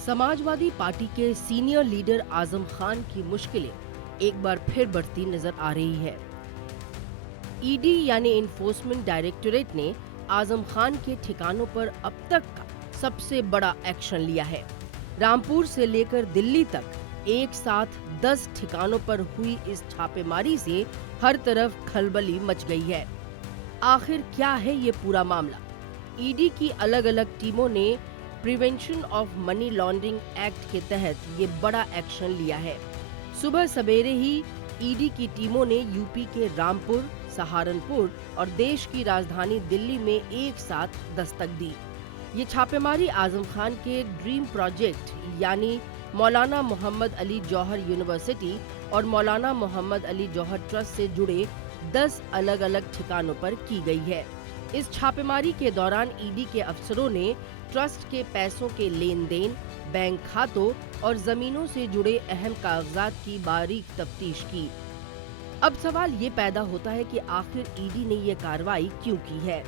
Samajwadi party के senior leader Azam Khan की मुश्किलें एक बार फिर बढ़ती नजर आ रही है। ईडी यानी इन्फोर्समेंट डायरेक्टोरेट ने आजम खान के ठिकानों पर अब तक का सबसे बड़ा एक्शन लिया है। रामपुर से लेकर दिल्ली तक एक साथ 10 ठिकानों पर हुई इस छापेमारी से हर तरफ खलबली मच गई है। आखिर क्या है ये पूरा मामला? ईडी की अलग अलग टीमों ने prevention of money laundering act के तहत ये बड़ा एक्शन लिया है। सुबह सवेरे ही ईडी की टीमों ने यूपी के रामपुर, सहारनपुर और देश की राजधानी दिल्ली में एक साथ दस्तक दी। ये छापेमारी आजम खान के ड्रीम प्रोजेक्ट यानी मौलाना मोहम्मद अली जौहर यूनिवर्सिटी और मौलाना मोहम्मद अली जौहर ट्रस्ट से जुड़े 10 अलग अलग ठिकानों पर की गई है। इस छापेमारी के दौरान ईडी के अफसरों ने ट्रस्ट के पैसों के लेन देन, बैंक खातों और जमीनों से जुड़े अहम कागजात की बारीक तफ्तीश की। अब सवाल ये पैदा होता है कि आखिर ईडी ने ये कार्रवाई क्यों की है?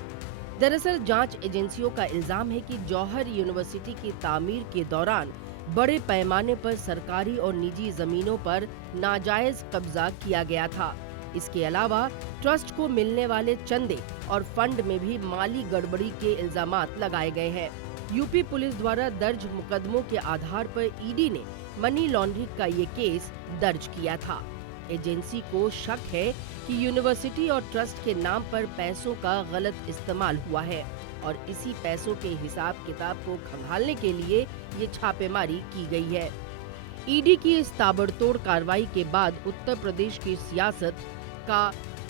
दरअसल जांच एजेंसियों का इल्जाम है कि जौहर यूनिवर्सिटी की तामीर के दौरान बड़े पैमाने पर सरकारी और निजी जमीनों पर नाजायज कब्जा किया गया था। इसके अलावा ट्रस्ट को मिलने वाले चंदे और फंड में भी माली गड़बड़ी के इल्जामात लगाए गए हैं। यूपी पुलिस द्वारा दर्ज मुकदमों के आधार पर ईडी ने मनी लॉन्ड्रिंग का ये केस दर्ज किया था। एजेंसी को शक है कि यूनिवर्सिटी और ट्रस्ट के नाम पर पैसों का गलत इस्तेमाल हुआ है और इसी पैसों के हिसाब किताब को खंगालने के लिए ये छापेमारी की गई है। ईडी की इस ताबड़तोड़ कार्रवाई के बाद उत्तर प्रदेश की सियासत का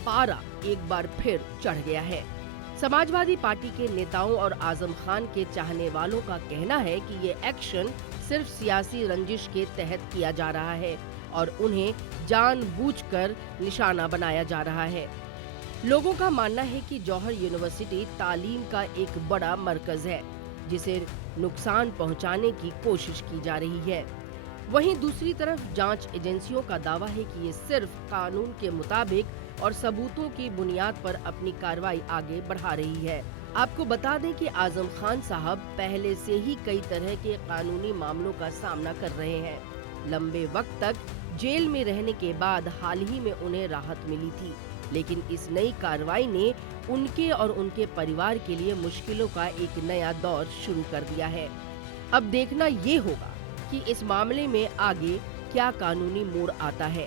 पारा एक बार फिर चढ़ गया है। समाजवादी पार्टी के नेताओं और आजम खान के चाहने वालों का कहना है कि ये एक्शन सिर्फ सियासी रंजिश के तहत किया जा रहा है और उन्हें जानबूझकर निशाना बनाया जा रहा है। लोगों का मानना है कि जौहर यूनिवर्सिटी तालीम का एक बड़ा मरकज है जिसे नुकसान पहुंचाने की कोशिश की जा रही है। वहीं दूसरी तरफ जांच एजेंसियों का दावा है कि ये सिर्फ कानून के मुताबिक और सबूतों की बुनियाद पर अपनी कार्रवाई आगे बढ़ा रही है। आपको बता दें कि आजम खान साहब पहले से ही कई तरह के कानूनी मामलों का सामना कर रहे हैं। लंबे वक्त तक जेल में रहने के बाद हाल ही में उन्हें राहत मिली थी, लेकिन इस नई कार्रवाई ने उनके और उनके परिवार के लिए मुश्किलों का एक नया दौर शुरू कर दिया है। अब देखना ये होगा कि इस मामले में आगे क्या कानूनी मोड़ आता है।